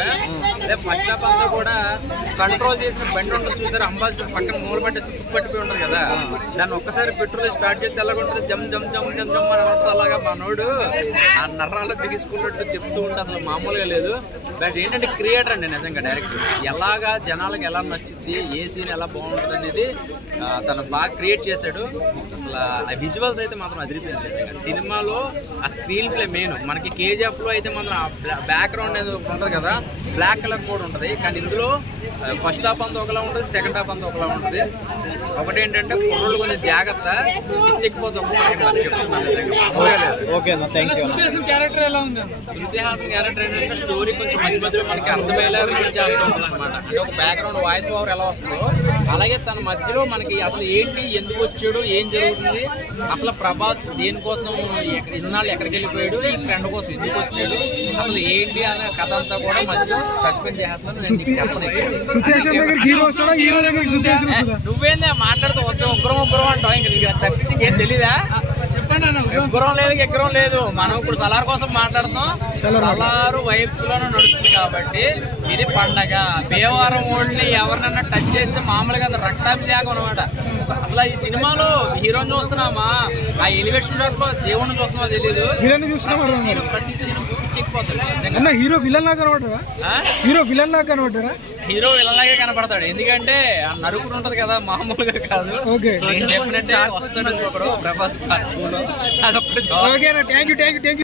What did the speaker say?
అనమాట. అదే first half అంతా కూడా కంట్రోల్ చేసిన బండి ఉంటుంది చూసారు, అంబాసిడర్ పక్కన మూల పట్టి తుప్పు పట్టిపోయి ఉంటుంది కదా, దాన్ని ఒక్కసారి పెట్రోల్ స్టార్ట్ చేస్తే ఎలాగ ఉంటుంది, జమ్ జమ్ జమ్ జమ్ జమ్ అని ఉంటుంది. అలాగా మనోడు ఆ నర్రాలు బిగించుకున్నట్టు చెప్తూ ఉంటే అసలు మామూలుగా లేదు. బట్ ఏంటంటే క్రియేటర్ అండి నిజంగా డైరెక్టర్, ఎలాగా జనాలకు ఎలా నచ్చుద్ది, ఏ సీన్ ఎలా బాగుంటుంది అనేది తను బాగా క్రియేట్ చేశాడు. అసలు ఆ విజువల్స్ అయితే మాత్రం అదిరిపోయింది నిజంగా. సినిమాలో ఆ స్క్రీన్ ప్లే మెయిన్. మనకి KGF లో అయితే మాత్రం బ్యాక్గ్రౌండ్ అనేది ఉంటుంది కదా, బ్లాక్ కలర్ కూడా ఉంటుంది. కానీ ఇందులో ఫస్ట్ హాఫ్ అంతా ఒకలా ఉంటుంది, సెకండ్ హాఫ్ అంతా ఒకలా ఉంటుంది. ఒకటి ఏంటంటే కుర్రోళ్ళు కొంచెం జాగ్రత్త, పిచ్చెక్కిపోతాం. క్యారెక్టర్ ఎలా ఉంది? శృతి హాసన్ క్యారెక్టర్ ఏంటంటే స్టోరీ కొంచెం మధ్య మధ్యలో మనకి అర్థమయ్యేలా రిలీజ్ చేస్తూ ఉంటుంది అనమాట. అంటే ఒక బ్యాక్గ్రౌండ్ వాయిస్ ఓవర్ ఎలా వస్తుందో అలాగే తన మధ్యలో మనకి అసలు ఏంటి, ఎందుకు వచ్చాడు, ఏం జరుగుతుంది, అసలు ప్రభాస్ దేనికోసం ఇన్నాళ్ళు ఎక్కడికి వెళ్ళిపోయాడు, ఈ ఫ్రెండ్ కోసం ఎందుకు వచ్చాడు, అసలు ఏంటి అనే కథ అంతా కూడా మధ్యలో సస్పెండ్ చేస్తాను. నువ్వేందా మాట్లాడుతూ వద్దు ఉగ్రం అంటావు, ఇంక నీకు తప్పించి ఇంకేం తెలీదా? ఎగ్గరం లేదు ఎగ్గరం లేదు, మనం ఇప్పుడు సలార్ కోసం మాట్లాడుతున్నాం. సలారు వైబ్స్ లోనే నడుస్తుంది కాబట్టి ఇది పండగ. భీమవరం ఓల్డ్ని ఎవరినన్నా టచ్ చేస్తే మామూలుగా రక్తాభిషేకం అనమాట. అసలు ఈ సినిమాలో హీరోని చూస్తున్నామా, ఆ ఎలివేషన్ షాట్ లో దేవుడిని చూస్తున్నామో తెలియదు. ప్రతి సీన్ చెక్కిపోతుంది. హీరో విలన్ లాగా కనబడతాడా? హీరో విలన్ లాగే కనపడతాడు. ఎందుకంటే ఆ నరుకుడు ఉంటది కదా, మామూలుగా కాదు. నేను చెప్పినట్టే వస్తాడు ప్రభాస్. అదొకటి